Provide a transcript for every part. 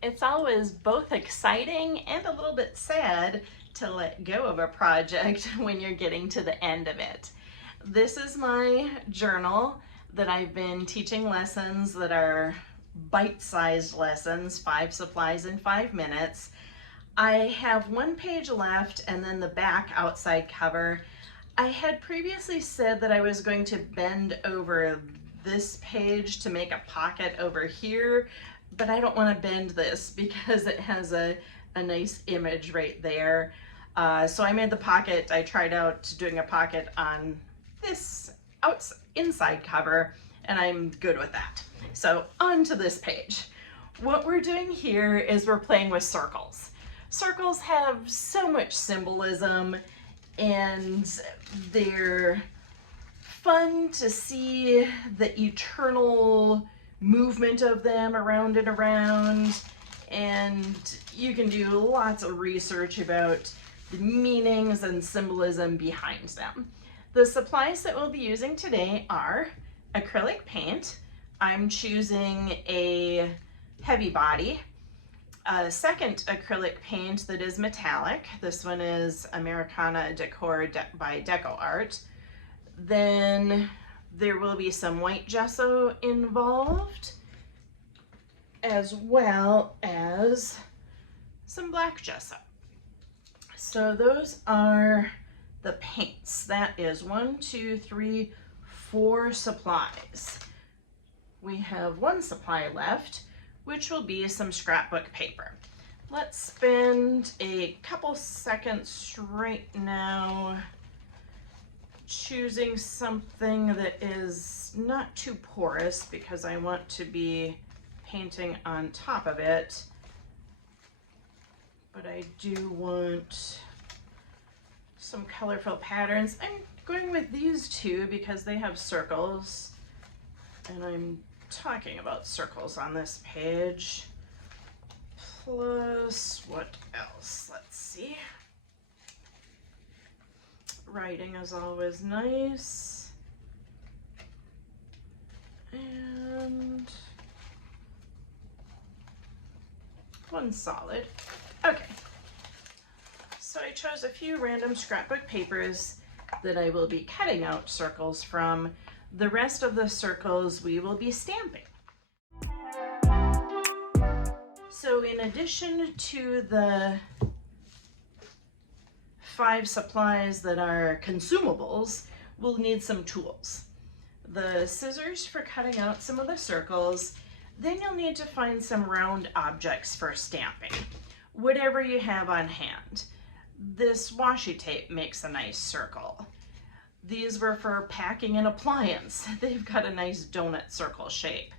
It's always both exciting and a little bit sad to let go of a project when you're getting to the end of it. This is my journal that I've been teaching lessons that are bite-sized lessons, 5 supplies in 5 minutes. I have 1 page left and then the back outside cover. I had previously said that I was going to bend over this page to make a pocket over here, but I don't want to bend this because it has a nice image right there. So I made the pocket. I tried out doing a pocket on this inside cover, and I'm good with that. So on to this page. What we're doing here is we're playing with circles. Circles have so much symbolism, and they're fun to see the eternal movement of them around and around, and you can do lots of research about the meanings and symbolism behind them. The supplies that we'll be using today are acrylic paint. I'm choosing a heavy body. A second acrylic paint that is metallic. This one is Americana Decor by Deco Art. Then there will be some white gesso involved, as well as some black gesso. So those are the paints. That is 1, 2, 3, 4 supplies. We have 1 supply left, which will be some scrapbook paper. Let's spend a couple seconds right now choosing something that is not too porous because I want to be painting on top of it, but I do want some colorful patterns. I'm going with these 2 because they have circles, and I'm talking about circles on this page. Plus, what else? Let's see. Writing is always nice. And 1 solid. Okay. So I chose a few random scrapbook papers that I will be cutting out circles from. The rest of the circles we will be stamping. So in addition to the 5 supplies that are consumables, we'll need some tools. The scissors for cutting out some of the circles. Then you'll need to find some round objects for stamping, whatever you have on hand. This washi tape makes a nice circle. These were for packing an appliance. They've got a nice donut circle shape.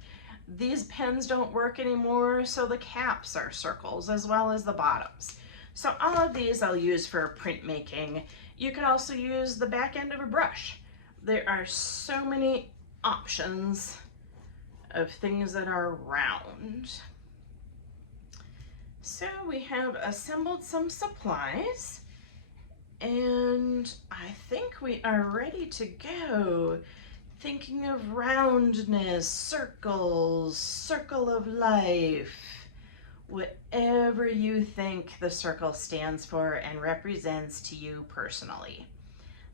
These pens don't work anymore, so the caps are circles as well as the bottoms. So all of these I'll use for printmaking. You can also use the back end of a brush. There are so many options of things that are round. So we have assembled some supplies, and I think we are ready to go. Thinking of roundness, circles, circle of life, whatever you think the circle stands for and represents to you personally.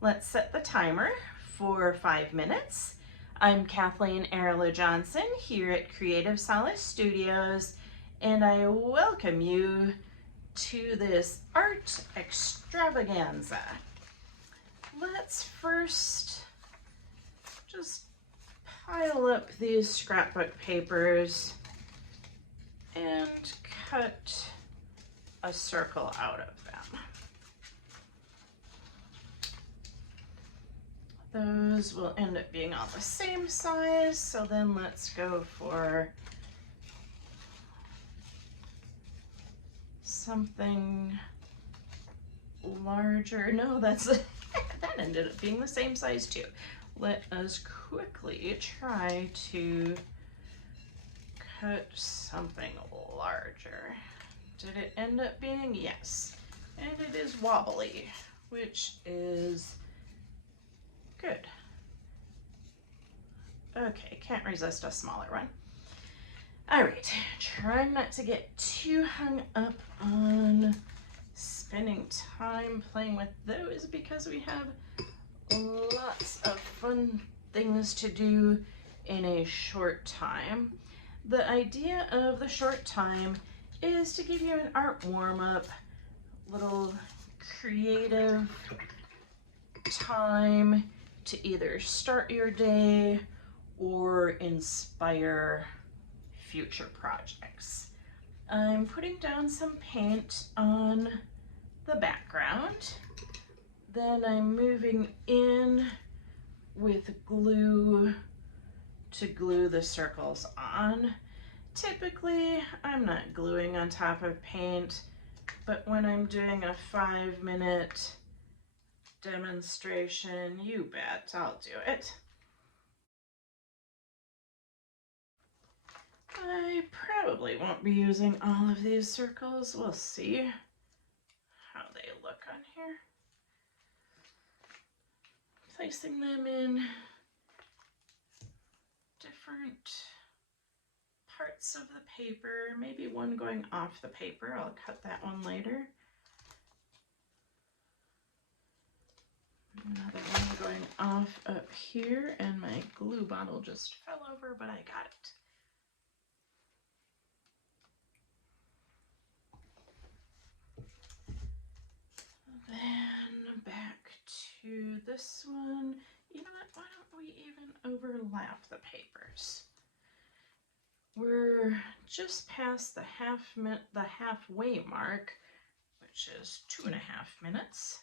Let's set the timer for 5 minutes. I'm Kathleen Arola-Johnson here at Creative Solace Studios, and I welcome you to this art extravaganza. Let's first just pile up these scrapbook papers and cut a circle out of them. Those will end up being all the same size, so then let's go for something larger. No, that's that ended up being the same size too. Let us quickly try to cut something larger. Did it end up being? Yes. And it is wobbly, which is good. Okay, can't resist a smaller one. All right, try not to get too too hung up on spending time playing with those because we have lots of fun things to do in a short time. The idea of the short time is to give you an art warm-up, little creative time to either start your day or inspire future projects. I'm putting down some paint on the background. Then I'm moving in with glue to glue the circles on. Typically, I'm not gluing on top of paint, but when I'm doing a 5-minute demonstration, you bet I'll do it. I probably won't be using all of these circles. We'll see how they look on here. Placing them in different parts of the paper, maybe one going off the paper. I'll cut that one later. Another one going off up here, and my glue bottle just fell over, but I got it. Then back to this one. You know what, why don't we even overlap the papers? We're just past the halfway mark, which is 2.5 minutes,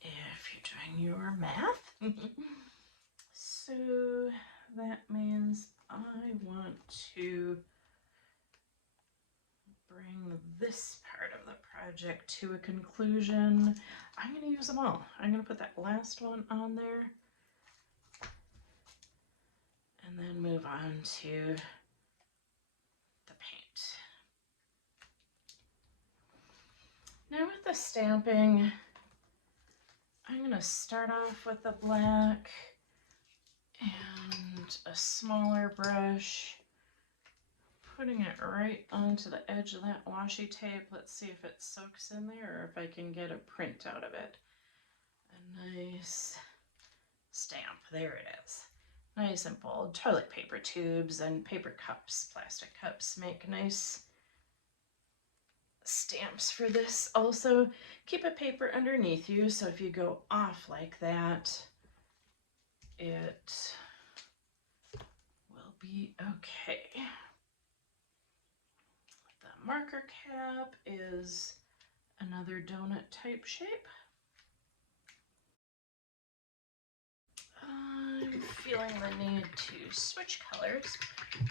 if you're doing your math. So that means I want to bring this part of the project to a conclusion. I'm going to use them all. I'm going to put that last one on there and then move on to the paint. Now with the stamping, I'm going to start off with the black and a smaller brush, putting it right onto the edge of that washi tape. Let's see if it soaks in there or if I can get a print out of it. A nice stamp, there it is. Nice and bold. Toilet paper tubes and paper cups, plastic cups make nice stamps for this. Also, keep a paper underneath you so if you go off like that, it will be okay. The marker cap is another donut type shape. I'm feeling the need to switch colors,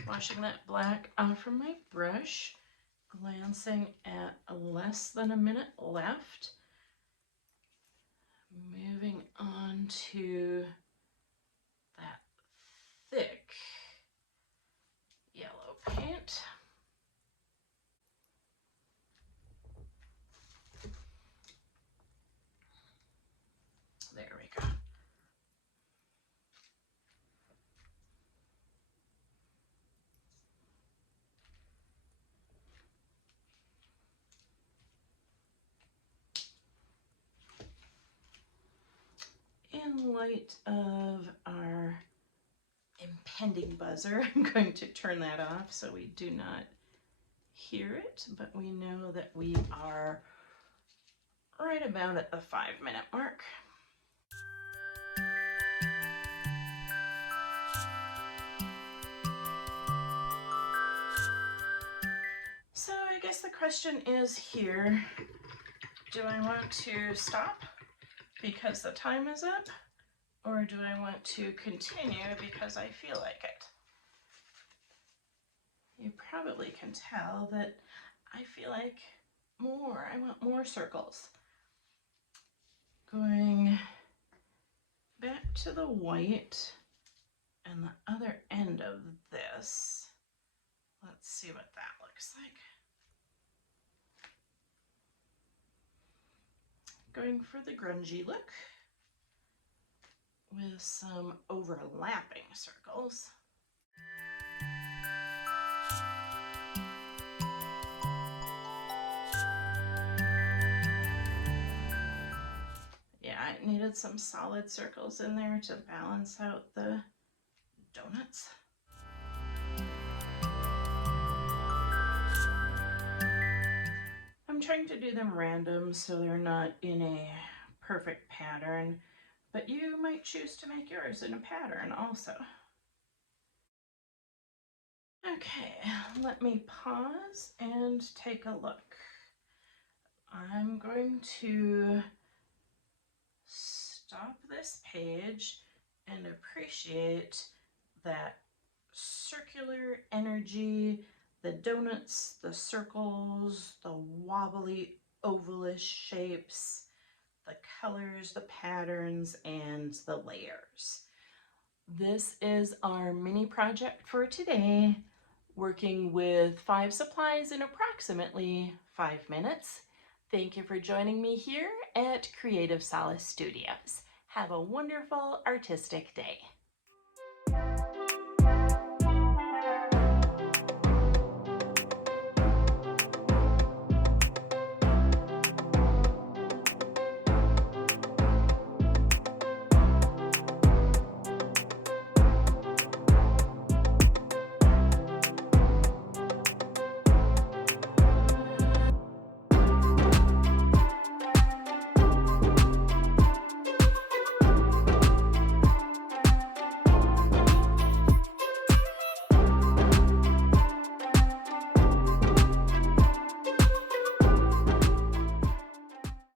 washing that black off from my brush, glancing at less than a minute left, moving on to that thick yellow paint. There we go. In light of our impending buzzer, I'm going to turn that off so we do not hear it, but we know that we are right about at the 5-minute mark. So I guess the question is here, do I want to stop because the time is up, or do I want to continue because I feel like it? You probably can tell that I feel like I want more circles. Going back to the white and the other end of this. Let's see what that looks like. Going for the grungy look with some overlapping circles. needed some solid circles in there to balance out the donuts. I'm trying to do them random so they're not in a perfect pattern, but you might choose to make yours in a pattern also. Okay, let me pause and take a look. I'm going to stop this page and appreciate that circular energy, the donuts, the circles, the wobbly ovalish shapes, the colors, the patterns, and the layers. This is our mini project for today, working with 5 supplies in approximately 5 minutes. Thank you for joining me here at Creative Solace Studios. Have a wonderful artistic day.